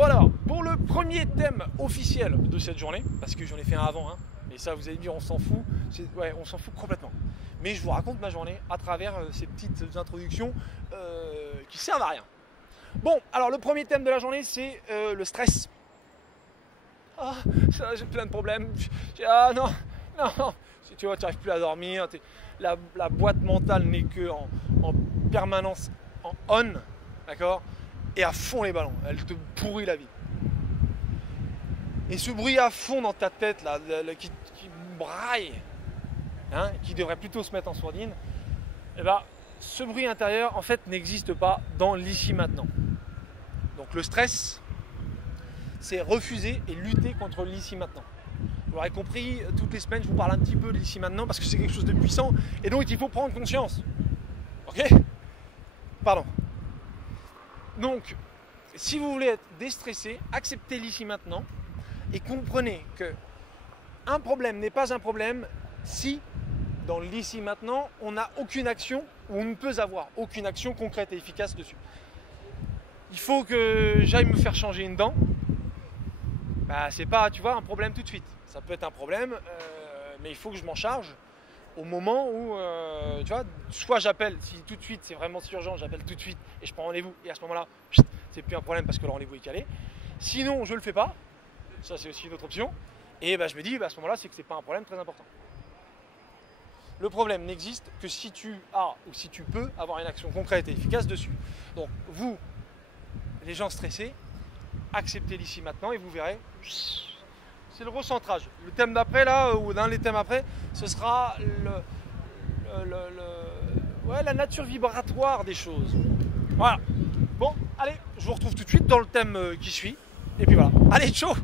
Bon alors, pour le premier thème officiel de cette journée, parce que j'en ai fait un avant, hein, et ça vous allez me dire on s'en fout, ouais, on s'en fout complètement. Mais je vous raconte ma journée à travers ces petites introductions qui servent à rien. Bon, alors le premier thème de la journée, c'est le stress. Ah, ça, j'ai plein de problèmes. Ah non, non, tu vois, tu n'arrives plus à dormir. La boîte mentale n'est que en permanence en on, d'accord, et à fond les ballons. Elle te pourrit la vie. Et ce bruit à fond dans ta tête, là, qui braille, hein, qui devrait plutôt se mettre en sourdine, eh ben, ce bruit intérieur, en fait, n'existe pas dans l'ici maintenant. Donc le stress, c'est refuser et lutter contre l'ici maintenant. Vous l'aurez compris, toutes les semaines, je vous parle un petit peu de l'ici maintenant parce que c'est quelque chose de puissant et donc il faut prendre conscience. Ok ? Pardon. Donc, si vous voulez être déstressé, acceptez l'ici maintenant et comprenez que un problème n'est pas un problème si, dans l'ici maintenant, on n'a aucune action ou on ne peut avoir aucune action concrète et efficace dessus. Il faut que j'aille me faire changer une dent. Bah, c'est pas, tu vois, un problème tout de suite. Ça peut être un problème, mais il faut que je m'en charge au moment où, tu vois, soit j'appelle, si tout de suite c'est vraiment si urgent, j'appelle tout de suite et je prends rendez-vous. Et à ce moment-là, c'est plus un problème parce que le rendez-vous est calé. Sinon, je le fais pas. Ça, c'est aussi une autre option. Et bah, je me dis, bah, à ce moment-là, c'est que c'est pas un problème très important. Le problème n'existe que si tu as ou si tu peux avoir une action concrète et efficace dessus. Donc, vous, les gens stressés, acceptez l'ici maintenant et vous verrez, c'est le recentrage. Le thème d'après, là, ou dans les thèmes après, ce sera la nature vibratoire des choses. Voilà. Bon, allez, je vous retrouve tout de suite dans le thème qui suit. Et puis voilà. Allez, ciao!